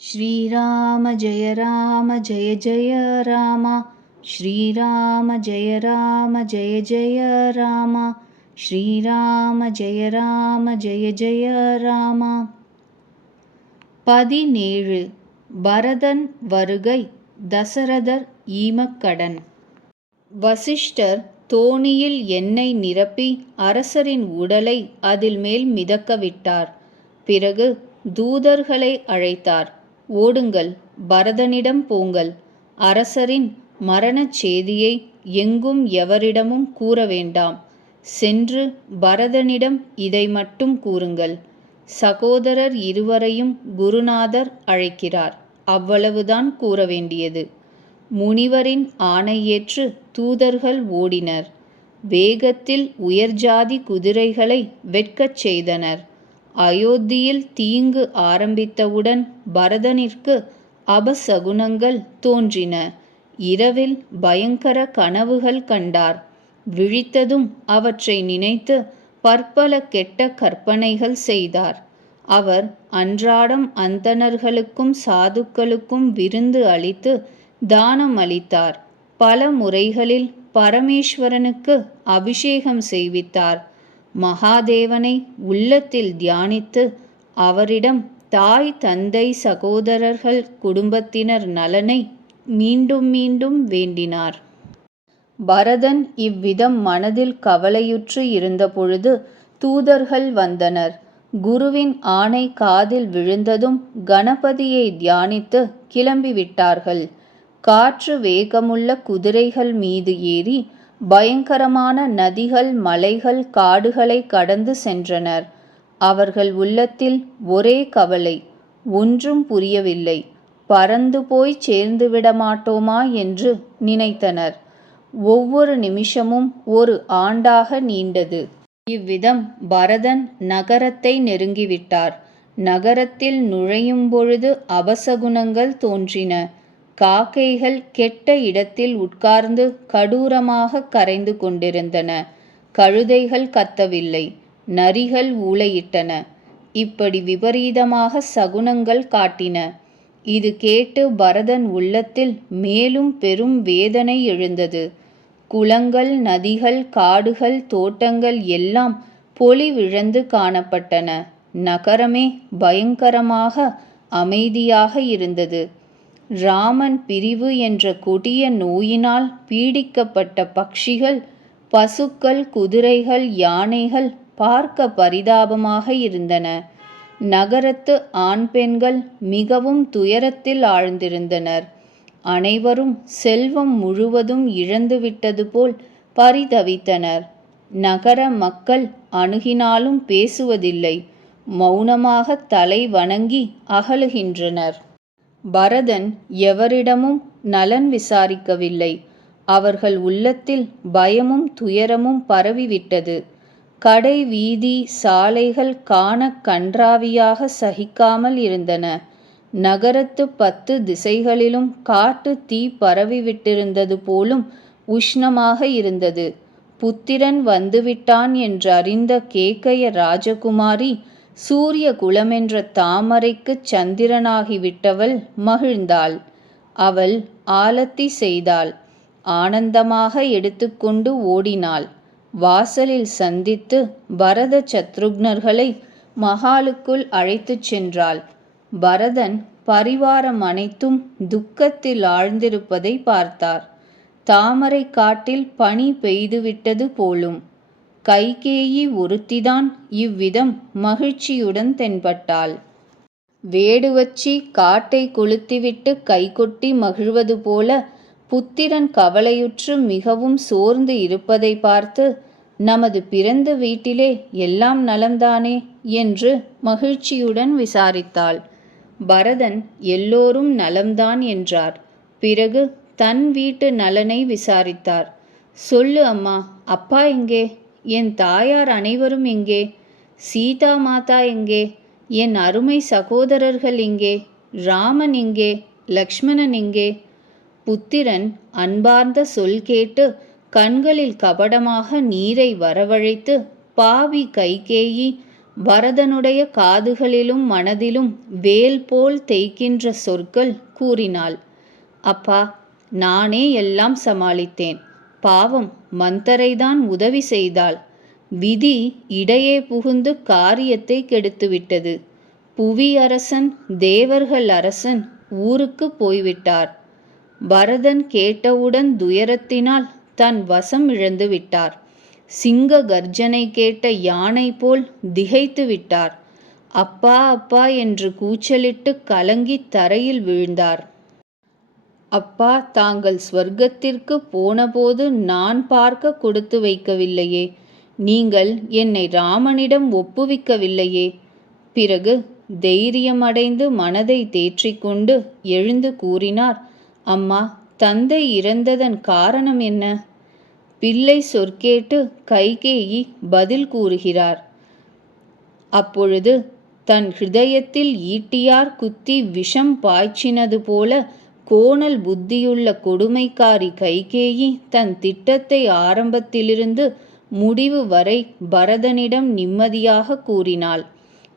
श्रीराम जय राम जय जय राम श्रीराम जय राम जय जय राम श्रीराम जय राम जय जय राम பதினேழு பரதன் வருகை தசரதர் ஈமக்கடன் வசிஷ்டர் தோணியில் எண்ணெய் நிரப்பி அரசரின் உடலை அதில் மேல் மிதக்க விட்டார் பிறகு தூதர்களை அழைத்தார் ஓடுங்கள் பரதனிடம் போங்கள். அரசரின் மரணச் செய்தியை எங்கும் எவரிடமும் கூற வேண்டாம். சென்று பரதனிடம் இதை மட்டும் கூறுங்கள். சகோதரர் இருவரையும் குருநாதர் அழைக்கிறார். அவ்வளவுதான் கூற வேண்டியது. முனிவரின் ஆணையேற்று தூதர்கள் ஓடினர். வேகத்தில் உயர்ஜாதி குதிரைகளை வெட்கச் செய்தனர். அயோத்தியில் தீங்கு ஆரம்பித்தவுடன் பரதனிற்கு அபசகுனங்கள் தோன்றின. இரவில் பயங்கர கனவுகள் கண்டார். விழித்ததும் அவற்றை நினைத்து பற்பல கெட்ட கற்பனைகள் செய்தார். அவர் அன்றாடம் அந்தணர்களுக்கும் சாதுக்களுக்கும் விருந்து அளித்து தானம் அளித்தார். பல முறைகளில் பரமேஸ்வரனுக்கு அபிஷேகம் செய்வித்தார். மகாதேவனை உள்ளத்தில் தியானித்து அவரிடம் தாய் தந்தை சகோதரர்கள் குடும்பத்தினர் நலனை மீண்டும் மீண்டும் வேண்டினார். பரதன் இவ்விதம் மனதில் கவலையுற்று இருந்தபொழுது தூதர்கள் வந்தனர். குருவின் ஆணை காதில் விழுந்ததும் கணபதியை தியானித்து கிளம்பிவிட்டார்கள். காற்று வேகமுள்ள குதிரைகள் மீது ஏறி பயங்கரமான நதிகள் மலைகள் காடுகளை கடந்து சென்றனர். அவர்கள் உள்ளத்தில் ஒரே கவலை ஒன்றும் புரியவில்லை. பறந்து போய் சேர்ந்துவிட மாட்டோமா என்று நினைத்தனர். ஒவ்வொரு நிமிஷமும் ஒரு ஆண்டாக நீண்டது. இவ்விதம் பரதன் நகரத்தை நெருங்கிவிட்டார். நகரத்தில் நுழையும் பொழுது அபசகுணங்கள் தோன்றின. காக்கைகள் கெட்ட இடத்தில் உட்கார்ந்து கடூரமாக கரைந்து கொண்டிருந்தன. கழுதைகள் கத்தவில்லை நரிகள் ஊளையிட்டன. இப்படி விபரீதமாக சகுனங்கள் காட்டின. இது கேட்டு பரதன் உள்ளத்தில் மேலும் பெரும் வேதனை எழுந்தது. குளங்கள் நதிகள் காடுகள் தோட்டங்கள் எல்லாம் பொலிவிழந்து காணப்பட்டன. நகரமே பயங்கரமாக அமைதியாக இருந்தது. ராமன் பிரிவு என்ற கொடிய நோயினால் பீடிக்கப்பட்ட பக்ஷிகள் பசுக்கள் குதிரைகள் யானைகள் பார்க்க பரிதாபமாக இருந்தன. நகரத்து ஆண் பெண்கள் மிகவும் துயரத்தில் ஆழ்ந்திருந்தனர். அனைவரும் செல்வம் முழுவதும் இழந்துவிட்டது போல் பரிதவித்தனர். நகர மக்கள் அணுகினாலும் பேசுவதில்லை. மௌனமாக தலை வணங்கி அகலுகின்றனர். பரதன் எவரிடமும் நலன் விசாரிக்கவில்லை. அவர்கள் உள்ளத்தில் பயமும் துயரமும் பரவிவிட்டது. கடை வீதி சாலைகள் காண கன்றாவியாக சகிக்காமல் இருந்தன. நகரத்து பத்து திசைகளிலும் காட்டு தீ பரவிவிட்டிருந்தது போலும் உஷ்ணமாக இருந்தது. புத்திரன் வந்துவிட்டான் என்றறிந்த கேக்கய ராஜகுமாரி சூரிய குலமென்ற தாமரைக்குச் சந்திரனாகிவிட்டவள் மகிழ்ந்தாள். அவள் ஆலத்தி செய்தாள். ஆனந்தமாக எடுத்துக்கொண்டு ஓடினாள். வாசலில் சந்தித்து பரத சத்ருக்னர்களை மகாலுக்குள் அழைத்துச் சென்றாள். பரதன் பரிவாரம் அனைத்தும் துக்கத்தில் ஆழ்ந்திருப்பதை பார்த்தார். தாமரை காட்டில் பனி பெய்துவிட்டது போலும். கைகேயி ஒருத்திதான் இவ்விதம் மகிழ்ச்சியுடன் தென்பட்டாள். வேடுவச்சி காட்டை கொளுத்திவிட்டு கைகொட்டி மகிழ்வது போல புத்திரன் கவலையுற்று மிகவும் சோர்ந்து இருப்பதை பார்த்து நமது பிறந்த வீட்டிலே எல்லாம் நலம்தானே என்று மகிழ்ச்சியுடன் விசாரித்தாள். பரதன் எல்லோரும் நலம்தான் என்றார். பிறகு தன் வீட்டு நலனை விசாரித்தார். சொல்லு அம்மா அப்பா எங்கே என் தாயார் அனைவரும் எங்கே? சீதா மாதா எங்கே? என் அருமை சகோதரர்கள் எங்கே? ராமன் எங்கே? லக்ஷ்மணன் எங்கே? புத்திரன் அன்பார்ந்த சொல் கேட்டு கண்களில் கபடமாக நீரை வரவழைத்து பாவி கைகேயி பரதனுடைய காதுகளிலும் மனதிலும் வேல் போல் தேய்க்கின்ற சொற்கள் கூறினாள். அப்பா நானே எல்லாம் சமாளித்தேன். பாவம் மந்தரைதான் உதவி செய்தாள். விதி இடையே புகுந்து காரியத்தை கெடுத்துவிட்டது. புவி அரசன் தேவர்கள் அரசன் ஊருக்கு போய்விட்டார். பரதன் கேட்டவுடன் துயரத்தினால் தன் வசம் இழந்து விட்டார் சிங்க கர்ஜனை கேட்ட யானை போல் திகைத்து விட்டார். அப்பா அப்பா என்று கூச்சலிட்டு கலங்கி தரையில் விழுந்தார். அப்பா தாங்கள் ஸ்வர்க்கத்திற்கு போனபோது நான் பார்க்க கொடுத்து வைக்கவில்லையே. நீங்கள் என்னை ராமனிடம் ஒப்புவிக்கவில்லையே. பிறகு தைரியமடைந்து மனதை தேற்றிக்கொண்டு எழுந்து கூறினார் அம்மா தந்தை இறந்ததன் காரணம் என்ன பிள்ளை சொற்கேட்டு கைகேயி பதில் கூறுகிறார் அப்பொழுது தன் ஹிருதயத்தில் ஈட்டியார் குத்தி விஷம் பாய்ச்சினது போல கோணல் புத்தியுள்ள கொடுமைக்காரி கைகேயி தன் திட்டத்தை ஆரம்பத்திலிருந்து முடிவு வரை பரதனிடம் நிம்மதியாக கூறினாள்.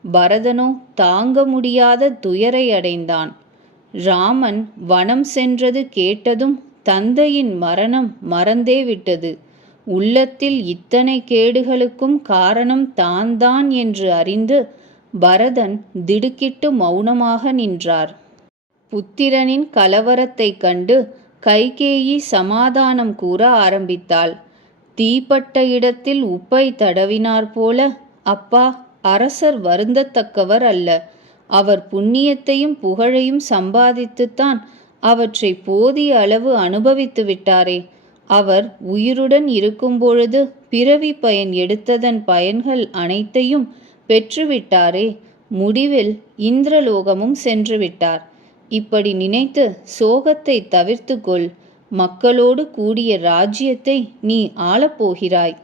பரதனோ தாங்க முடியாத துயரை அடைந்தான். ராமன் வனம் சென்றது கேட்டதும் தந்தையின் மரணம் மறந்தே விட்டது. உள்ளத்தில் இத்தனை கேடுகளுக்கும் காரணம் தான் தான் என்று அறிந்து பரதன் திடுக்கிட்டு மௌனமாக நின்றார். புத்திரனின் கலவரத்தைக் கண்டு கைகேயி சமாதானம் கூற ஆரம்பித்தாள். தீப்பட்ட இடத்தில் உப்பை தடவினார் போல அப்பா அரசர் வருந்தத்தக்கவர் அல்ல. அவர் புண்ணியத்தையும் புகழையும் சம்பாதித்துத்தான் அவற்றை போதிய அளவு அனுபவித்து விட்டாரே. அவர் உயிருடன் இருக்கும்பொழுது பிறவி பயன் எடுத்ததன் பயன்கள் அனைத்தையும் பெற்றுவிட்டாரே. முடிவில் இந்திரலோகமும் சென்று விட்டார். இப்படி நினைத்து சோகத்தை தவிர்த்து கொள் மக்களோடு கூடிய ராஜ்யத்தை நீ ஆளப்போகிறாய்.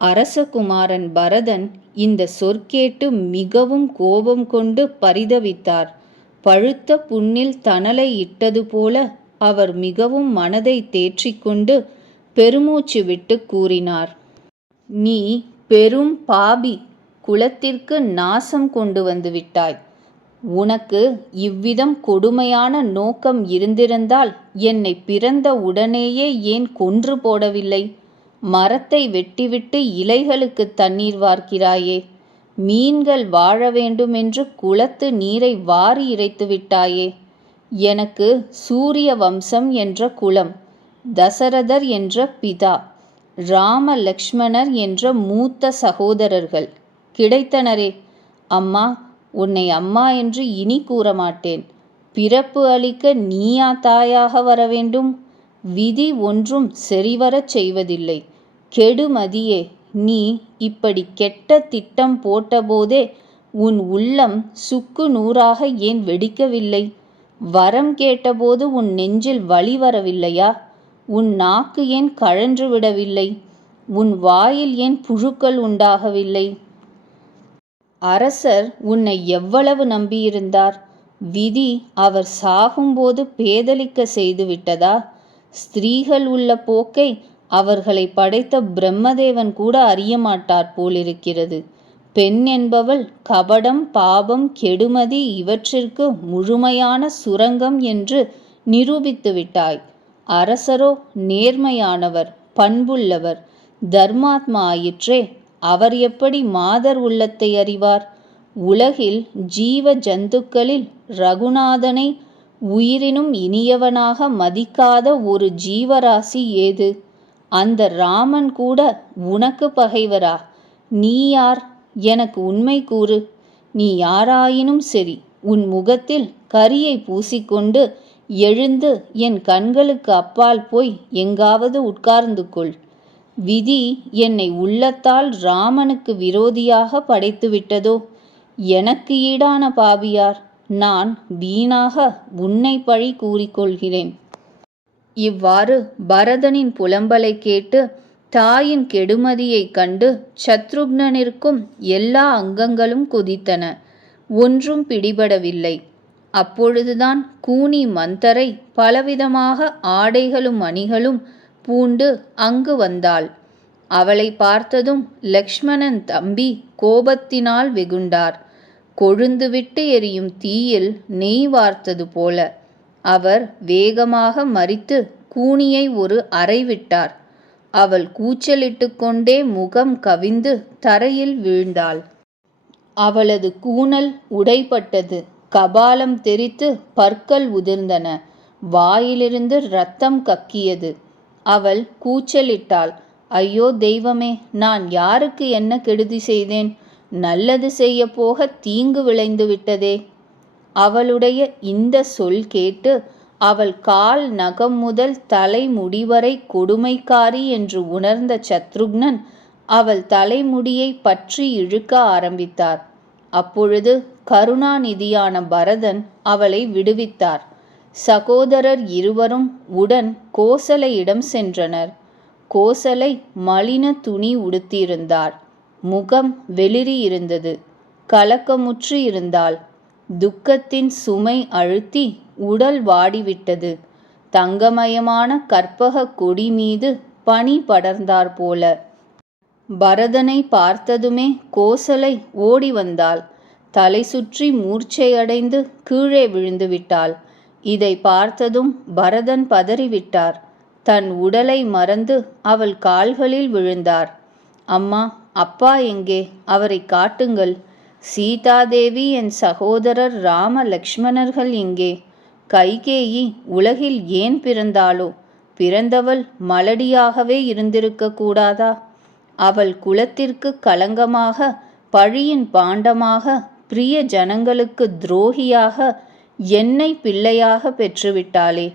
அரசகுமாரன் பரதன் இந்த சொற்கேட்டு மிகவும் கோபம் கொண்டு பரிதவித்தார். பழுத்த புண்ணில் தணலை இட்டது போல அவர் மிகவும் மனதை தேற்றிக்கொண்டு பெருமூச்சு விட்டு கூறினார். நீ பெரும் பாபி குலத்திற்கு நாசம் கொண்டு வந்து விட்டாய். உனக்கு இவ்விதம் கொடுமையான நோக்கம் இருந்திருந்தால் என்னை பிறந்த உடனேயே ஏன் கொன்று போடவில்லை? மரத்தை வெட்டிவிட்டு இலைகளுக்கு தண்ணீர் வார்க்கிறாயே. மீன்கள் வாழ வேண்டுமென்று குளத்து நீரை வாரி இறைத்து விட்டாயே. எனக்கு சூரிய வம்சம் என்ற குலம் தசரதர் என்ற பிதா ராம லக்ஷ்மணர் என்ற மூத்த சகோதரர்கள். கிடைத்தனரே. அம்மா உன்னை அம்மா என்று இனி கூற மாட்டேன் பிறப்பு அளிக்க நீயா தாயாக வர வேண்டும் விதி ஒன்றும் சரிவரச் செய்வதில்லை. கெடுமதியே நீ இப்படி கெட்ட திட்டம் போட்டபோதே உன் உள்ளம் சுக்கு நூறாக ஏன் வெடிக்கவில்லை? வரம் கேட்டபோது உன் நெஞ்சில் வழி வரவில்லையா? உன் நாக்கு ஏன் கழன்று விடவில்லை? உன் வாயில் ஏன் புழுக்கள் உண்டாகவில்லை? அரசர் உன்னை எவ்வளவு நம்பியிருந்தார்? விதி அவர் சாகும்போது பேதலிக்க செய்துவிட்டதா ஸ்திரீகள் உள்ள போக்கை அவர்களை படைத்த பிரம்மதேவன் கூட அறியமாட்டார் போலிருக்கிறது. பெண் என்பவள் கபடம் பாபம் கெடுமதி இவற்றிற்கு முழுமையான சுரங்கம் என்று நிரூபித்து விட்டாய். அரசரோ நேர்மையானவர் பண்புள்ளவர் தர்மாத்மா ஆயிற்றே அவர் எப்படி மாதர் உள்ளத்தை அறிவார்? உலகில் ஜீவ ஜந்துக்களில் ரகுநாதனை உயிரினும் இனியவனாக மதிக்காத ஒரு ஜீவராசி ஏது? அந்த ராமன் கூட உனக்கு பகைவரா? நீ யார்? எனக்கு உண்மை கூறு. நீ யாராயினும் சரி உன் முகத்தில் கரியை பூசிக்கொண்டு எழுந்து என் கண்களுக்கு அப்பால் போய் எங்காவது உட்கார்ந்து கொள். விதி என்னை உள்ளத்தால் ராமனுக்கு விரோதியாக படைத்துவிட்டதோ? எனக்கு ஈடான பாவியார் நான் வீணாக உன்னை பழி கூறிக்கொள்கிறேன். இவ்வாறு பரதனின் புலம்பலை கேட்டு தாயின் கெடுமதியைக் கண்டு சத்ருக்னனிற்கும் எல்லா அங்கங்களும் குதித்தன. ஒன்றும் பிடிபடவில்லை. அப்பொழுதுதான் கூனி மந்தரை பலவிதமாக ஆடைகளும் அணிகளும் பூண்டு அங்கு வந்தாள். அவளை பார்த்ததும் லக்ஷ்மணன் தம்பி கோபத்தினால் வெகுண்டார். கொழுந்துவிட்டு எரியும் தீயில் நெய் வார்த்தது போல. அவர் வேகமாக மறித்து கூனியை ஒரு அறை விட்டார். அவள் கூச்சலிட்டு கொண்டே முகம் கவிந்து தரையில் வீழ்ந்தாள். அவளது கூனல் உடைப்பட்டது கபாலம் தெரித்து பற்கள் உதிர்ந்தன. வாயிலிருந்து இரத்தம் கக்கியது. அவள் கூச்சலிட்டாள். ஐயோ தெய்வமே நான் யாருக்கு என்ன கெடுதி செய்தேன்? நல்லது செய்ய போக தீங்கு விளைந்து விட்டதே. அவளுடைய இந்த சொல் கேட்டு அவள் கால் நகம் முதல் தலை முடிவரை கொடுமைக்காரி என்று உணர்ந்த சத்ருக்னன் அவள் தலைமுடியை பற்றி இழுக்க ஆரம்பித்தார். அப்பொழுது கருணாநிதியான பரதன் அவளை விடுவித்தார். சகோதரர் இருவரும் உடன் கோசலையிடம் சென்றனர். கோசலை மலின துணி உடுத்தியிருந்தார். முகம் வெளிரியிருந்தது கலக்கமுற்று இருந்தாள். துக்கத்தின் சுமை அழுத்தி உடல் வாடிவிட்டது. தங்கமயமான கற்பக கொடி மீது பனி படர்ந்தார் போல. பரதனை பார்த்ததுமே கோசலை ஓடி வந்தாள் தலை சுற்றி மூர்ச்சையடைந்து கீழே விழுந்து விட்டாள். இதை பார்த்ததும் பரதன் பதறிவிட்டார். தன் உடலை மறந்து அவள் கால்களில் விழுந்தார். அம்மா அப்பா எங்கே? அவரை காட்டுங்கள். சீதாதேவி என் சகோதரர் ராம லக்ஷ்மணர்கள் எங்கே? கைகேயி உலகில் ஏன் பிறந்தாளோ? பிறந்தவள் மலடியாகவே இருந்திருக்க கூடாதா? அவள் குலத்திற்கு களங்கமாக பழியின் பாண்டமாக பிரிய ஜனங்களுக்கு துரோகியாக என்னை பிள்ளையாக பெற்றுவிட்டாளே.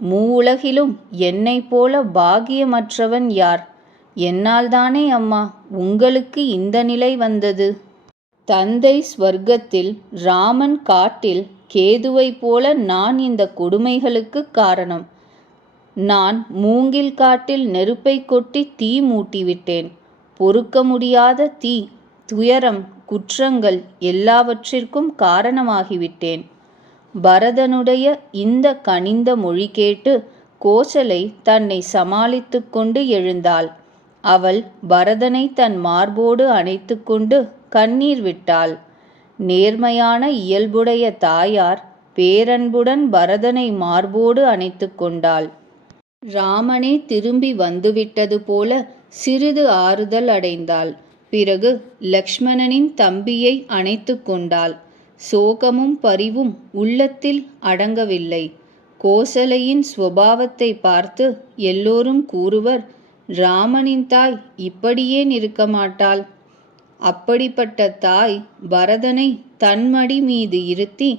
மூவுலகிலும் என்னை போல பாகியமற்றவன் யார்? என்னால்தானே அம்மா உங்களுக்கு இந்த நிலை வந்தது? தந்தை ஸ்வர்க்கத்தில் ராமன் காட்டில் கேதுவைப் போல நான் இந்த கொடுமைகளுக்கு காரணம். நான் மூங்கில் காட்டில் நெருப்பை கொட்டி தீ மூட்டிவிட்டேன். பொறுக்க முடியாத தீ துயரம் குற்றங்கள் எல்லாவற்றிற்கும் காரணமாகிவிட்டேன். பரதனுடைய இந்த கனிந்த மொழி கேட்டு கோசலை தன்னை சமாளித்து கொண்டு எழுந்தாள். அவள் பரதனை தன் மார்போடு அணைத்து கொண்டு கண்ணீர் விட்டாள். நேர்மையான இயல்புடைய தாயார் பேரன்புடன் பரதனை மார்போடு அணைத்து கொண்டாள். ராமனே திரும்பி வந்துவிட்டது போல சிறிது ஆறுதல் அடைந்தாள். பிறகு லக்ஷ்மணனின் தம்பியை அணைத்து கொண்டாள். சோகமும் பரிவும் உள்ளத்தில் அடங்கவில்லை. கோசலையின் ஸ்வபாவத்தை பார்த்து எல்லோரும் கூறுவர் ராமனின் தாய் இப்படியே நிற்க மாட்டாள். அப்படிப்பட்ட தாய் பரதனை தன்மடி மீது இருத்தி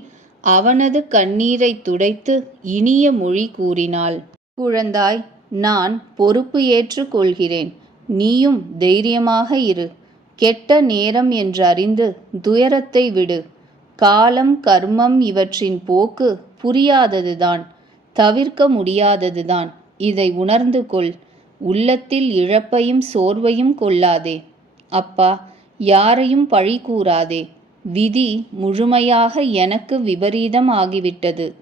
அவனது கண்ணீரை துடைத்து இனிய மொழி கூறினாள். குழந்தாய் நான் பொறுப்பு ஏற்றுக்கொள்கிறேன் நீயும் தைரியமாக இரு. கெட்ட நேரம் என்றறிந்து துயரத்தை விடு. காலம் கர்மம் இவற்றின் போக்கு புரியாததுதான் தவிர்க்க முடியாததுதான். இதை உணர்ந்து கொள். உள்ளத்தில் இழப்பையும் சோர்வையும் கொள்ளாதே. அப்பா யாரையும் பழி கூறாதே. விதி முழுமையாக எனக்கு விபரீதம் ஆகிவிட்டது.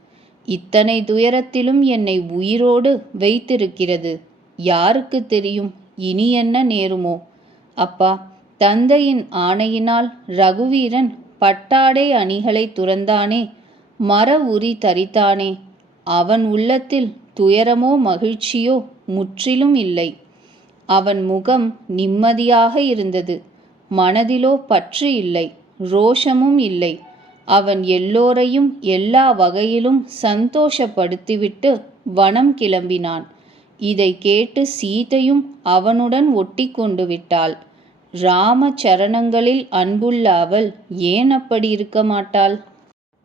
இத்தனை துயரத்திலும் என்னை உயிரோடு வைத்திருக்கிறது. யாருக்கு தெரியும்? இனி என்ன நேருமோ? அப்பா தந்தையின் ஆணையினால் ரகுவீரன் பட்டாடை அணிகளை துறந்தானே மர உரி தரித்தானே அவன் உள்ளத்தில் துயரமோ மகிழ்ச்சியோ முற்றிலும் இல்லை. அவன் முகம் நிம்மதியாக இருந்தது மனதிலோ பற்று இல்லை ரோஷமும் இல்லை. அவன் எல்லோரையும் எல்லா வகையிலும் சந்தோஷப்படுத்திவிட்டு வனம் கிளம்பினான். இதை கேட்டு சீதையும் அவனுடன் ஒட்டி கொண்டு விட்டாள். ராம சரணங்களில் அன்புள்ள அவள் ஏன் அப்படி இருக்க மாட்டாள்?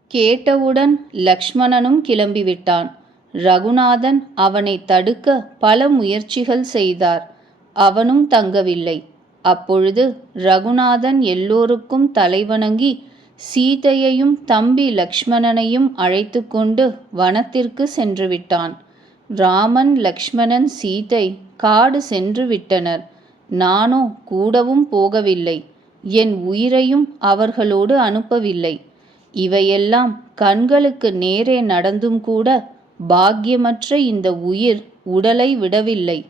கேட்டவுடன் லக்ஷ்மணனும் கிளம்பிவிட்டான். ரகுநாதன் அவனை தடுக்க பல முயற்சிகள் செய்தார். அவனும் தங்கவில்லை. அப்பொழுது ரகுநாதன் எல்லோருக்கும் தலைவணங்கி சீதையையும் தம்பி லக்ஷ்மணனையும் அழைத்து கொண்டு வனத்திற்கு சென்று விட்டான். ராமன் லக்ஷ்மணன் சீதை காடு சென்று விட்டனர். நானோ கூடவும் போகவில்லை. என் உயிரையும் அவர்களோடு அனுப்பவில்லை. இவையெல்லாம் கண்களுக்கு நேரே நடந்தும் கூட பாக்கியமற்ற இந்த உயிர் உடலை விடவில்லை.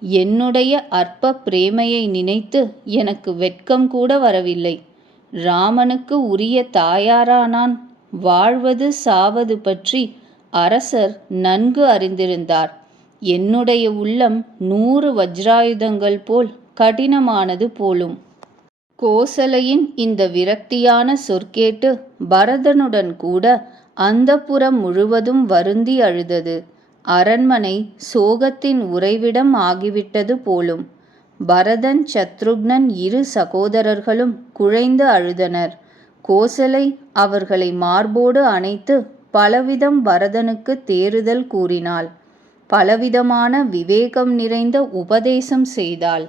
என்னுடைய அற்ப பிரேமையை நினைத்து எனக்கு வெட்கம் கூட வரவில்லை. ராமனுக்கு உரிய தாயாரானான். வாழ்வது சாவது பற்றி அரசர் நன்கு அறிந்திருந்தார். என்னுடைய உள்ளம் நூறு வஜ்ராயுதங்கள் போல் கடினமானது போலும். கோசலையின் இந்த விரக்தியான சொற்கேட்டு பரதனுடன் கூட அந்தப்புறம் முழுவதும் வருந்தி அழுதது. அரண்மனை சோகத்தின் உறைவிடம் ஆகிவிட்டது போலும். பரதன் சத்ருக்னன் இரு சகோதரர்களும் குழைந்து அழுதனர். கோசலை அவர்களை மார்போடு அணைத்து பலவிதம் பரதனுக்கு தேறுதல் கூறினாள். பலவிதமான விவேகம் நிறைந்த உபதேசம் செய்தாள்.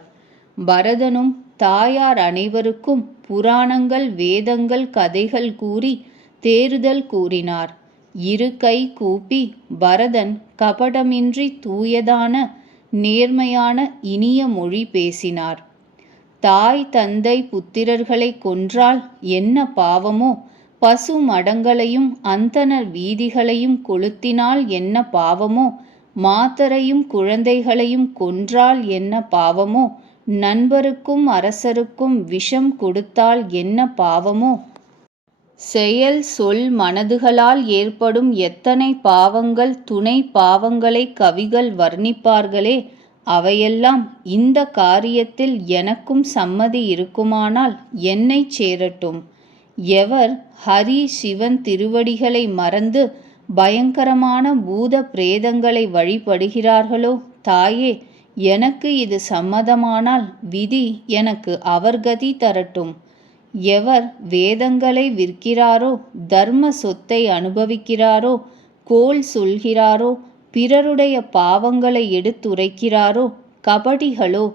பரதனும் தாயார் அனைவருக்கும் புராணங்கள் வேதங்கள் கதைகள் கூறி தேறுதல் கூறினார். இரு கை கூப்பி பரதன் கபடமின்றி தூயதான நேர்மையான இனிய மொழி பேசினார். தாய் தந்தை புத்திரர்களை கொன்றால் என்ன பாவமோ பசு மடங்களையும் அந்தனர் வீதிகளையும் கொளுத்தினால் என்ன பாவமோ மாத்தரையும் குழந்தைகளையும் கொன்றால் என்ன பாவமோ? நண்பருக்கும் அரசருக்கும் விஷம் கொடுத்தால் என்ன பாவமோ? செயல் சொல் மனதுகளால் ஏற்படும் எத்தனை பாவங்கள் துணை பாவங்களை கவிகள் வர்ணிப்பார்களே? அவையெல்லாம் இந்த காரியத்தில் எனக்கும் சம்மதி இருக்குமானால் என்னை சேரட்டும். எவர் ஹரி சிவன் திருவடிகளை மறந்து பயங்கரமான பூத பிரேதங்களை வழிபடுகிறார்களோ? தாயே எனக்கு இது சம்மதமானால் விதி எனக்கு அவர்கதி தரட்டும். எவர் வேதங்களை விற்கிறாரோ தர்ம சொத்தை அனுபவிக்கிறாரோ கோல் சொல்கிறாரோ பிறருடைய பாவங்களை எடுத்துரைக்கிறாரோ கபடிகளோ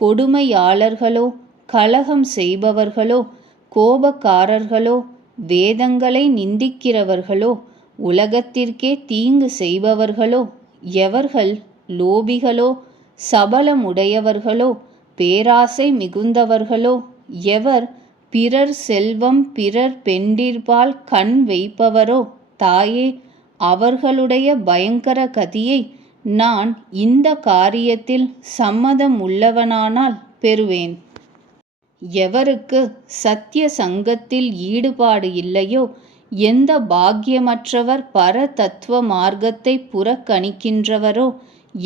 கொடுமையாளர்களோ கலகம் செய்பவர்களோ கோபக்காரர்களோ வேதங்களை நிந்திக்கிறவர்களோ உலகத்திற்கே தீங்கு செய்பவர்களோ எவர்கள்? லோபிகளோ சபலமுடையவர்களோ பேராசை மிகுந்தவர்களோ எவர்? பிறர் செல்வம் பிறர் பெண்டிர்பால் கண் வைப்பவரோ தாயே அவர்களுடைய பயங்கர கதியை நான் இந்த காரியத்தில் சம்மதம் உள்ளவனானால் பெறுவேன். எவருக்கு சத்திய சங்கத்தில் ஈடுபாடு இல்லையோ எந்த பாக்கியமற்றவர் பர தத்துவ மார்க்கத்தை புறக்கணிக்கின்றவரோ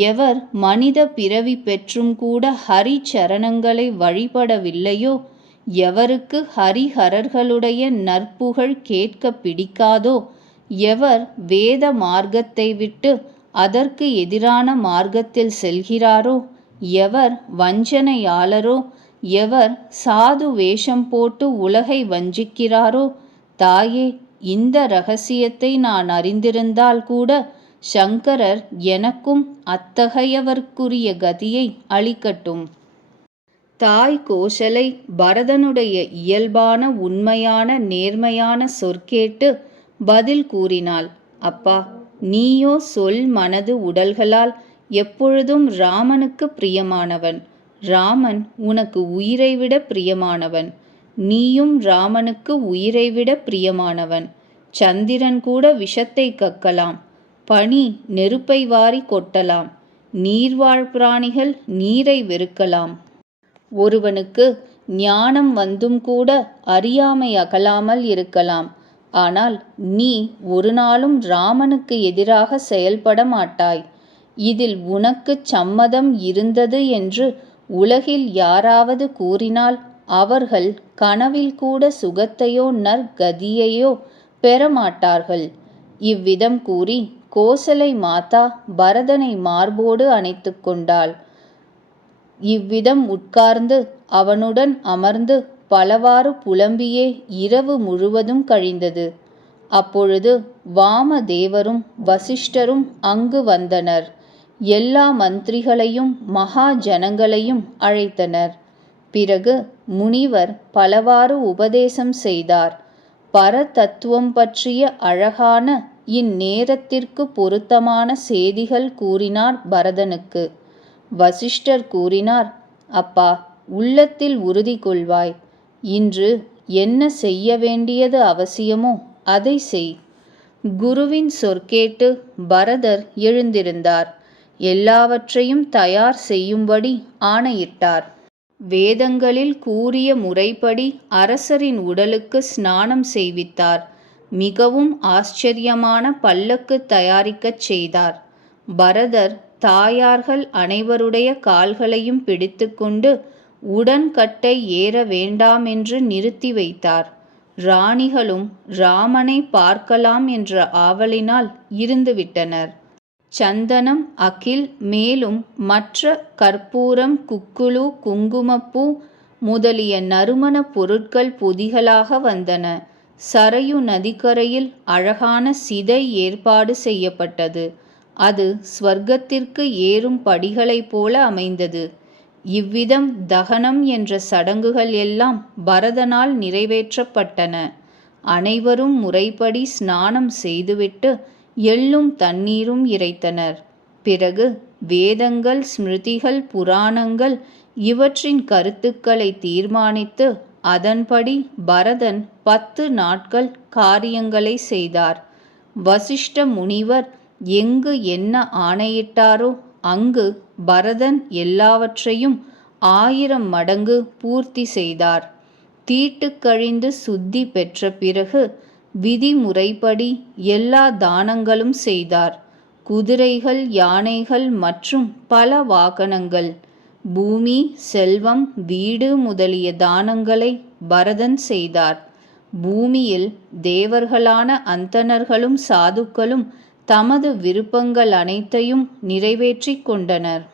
எவர் மனித பிறவி பெற்றும் கூட ஹரி சரணங்களை வழிபடவில்லையோ எவருக்கு ஹரிஹரர்களுடைய நற்புகழ் கேட்க பிடிக்காதோ எவர் வேத மார்க்கத்தை விட்டு அதற்கு எதிரான மார்க்கத்தில் செல்கிறாரோ எவர் வஞ்சனையாளரோ எவர் சாது வேஷம் போட்டு உலகை வஞ்சிக்கிறாரோ தாயே இந்த ரகசியத்தை நான் அறிந்திருந்தால் கூட சங்கரர் எனக்கும் அத்தகையவர்க்குரிய கதியை அளிக்கட்டும். தாய் கோஷலை பரதனுடைய இயல்பான உண்மையான நேர்மையான சொற்கேட்டு பதில் கூறினாள். அப்பா நீயோ சொல் மனது உடல்களால் எப்பொழுதும் ராமனுக்கு பிரியமானவன். ராமன் உனக்கு உயிரை விட பிரியமானவன். நீயும் ராமனுக்கு உயிரை விட பிரியமானவன். சந்திரன் கூட விஷத்தை கக்கலாம். பனி நெருப்பை வாரி கொட்டலாம். நீர்வாழ் பிராணிகள் நீரை வெறுக்கலாம். ஒருவனுக்கு ஞானம் வந்தும் கூட அறியாமை அகலாமல் இருக்கலாம். ஆனால் நீ ஒரு நாளும் ராமனுக்கு எதிராக செயல்பட மாட்டாய். இதில் உனக்கு சம்மதம் இருந்தது என்று உலகில் யாராவது கூறினால் அவர்கள் கனவில் கூட சுகத்தையோ நற்கதியையோ பெறமாட்டார்கள். இவ்விதம் கூறி கோசலை மாதா பரதனை மார்போடு அணைத்து கொண்டாள். இவ்விதம் உட்கார்ந்து அவனுடன் அமர்ந்து பலவாறு புலம்பியே இரவு முழுவதும் கழிந்தது. அப்பொழுது வாமதேவரும் வசிஷ்டரும் அங்கு வந்தனர். எல்லா மந்திரிகளையும் மகா ஜனங்களையும் அழைத்தனர். பிறகு முனிவர் பலவாறு உபதேசம் செய்தார். பரதத்துவம் பற்றிய அழகான இந்நேரத்திற்கு பொருத்தமான செய்திகள் கூறினார் பரதனுக்கு. வசிஷ்டர் கூறினார் அப்பா உள்ளத்தில் உறுதி கொள்வாய். இன்று என்ன செய்ய வேண்டியது அவசியமோ அதை செய் குருவின் சொற்கேட்டு பரதர் எழுந்திருந்தார். எல்லாவற்றையும் தயார் செய்யும்படி ஆணையிட்டார். வேதங்களில் கூறிய முறைப்படி அரசரின் உடலுக்கு ஸ்நானம் செய்வித்தார். மிகவும் ஆச்சரியமான பல்லக்கு தயாரிக்கச் செய்தார். பரதர் தாயார்கள் அனைவருடைய கால்களையும் பிடித்துக்கொண்டு உடன்கட்டை ஏற வேண்டாமென்று நிறுத்தி வைத்தார். ராணிகளும் ராமனை பார்க்கலாம் என்ற ஆவலினால் இருந்துவிட்டனர். சந்தனம் அகில் மேலும் மற்ற கற்பூரம் குக்குலு குங்குமப்பூ முதலிய நறுமண பொருட்கள் பொதிகளாக வந்தன. சரையு நதிக்கரையில் அழகான சிதை ஏற்பாடு செய்யப்பட்டது. அது ஸ்வர்க்கத்திற்கு ஏறும் படிகளைப் போல அமைந்தது. இவ்விதம் தகனம் என்ற சடங்குகள் எல்லாம் பரதனால் நிறைவேற்றப்பட்டன. அனைவரும் முறைப்படி ஸ்நானம் செய்துவிட்டு எள்ளும் தண்ணீரும் இறைத்தனர். பிறகு வேதங்கள் ஸ்மிருதிகள் புராணங்கள் இவற்றின் கருத்துக்களை தீர்மானித்து அதன்படி பரதன் பத்து நாட்கள் காரியங்களை செய்தார். வசிஷ்ட முனிவர் எங்கு என்ன ஆணையிட்டாரோ அங்கு பரதன் எல்லாவற்றையும் ஆயிரம் மடங்கு பூர்த்தி செய்தார். தீட்டு கழிந்து சுத்தி பெற்ற பிறகு விதிமுறைப்படி எல்லா தானங்களும் செய்தார். குதிரைகள் யானைகள் மற்றும் பல வாகனங்கள் பூமி செல்வம் வீடு முதலிய தானங்களை பரதன் செய்தார். பூமியில் தேவர்களான அந்தணர்களும் சாதுக்களும் தமது விருப்பங்கள் அனைத்தையும் நிறைவேற்றிக் கொண்டனர்.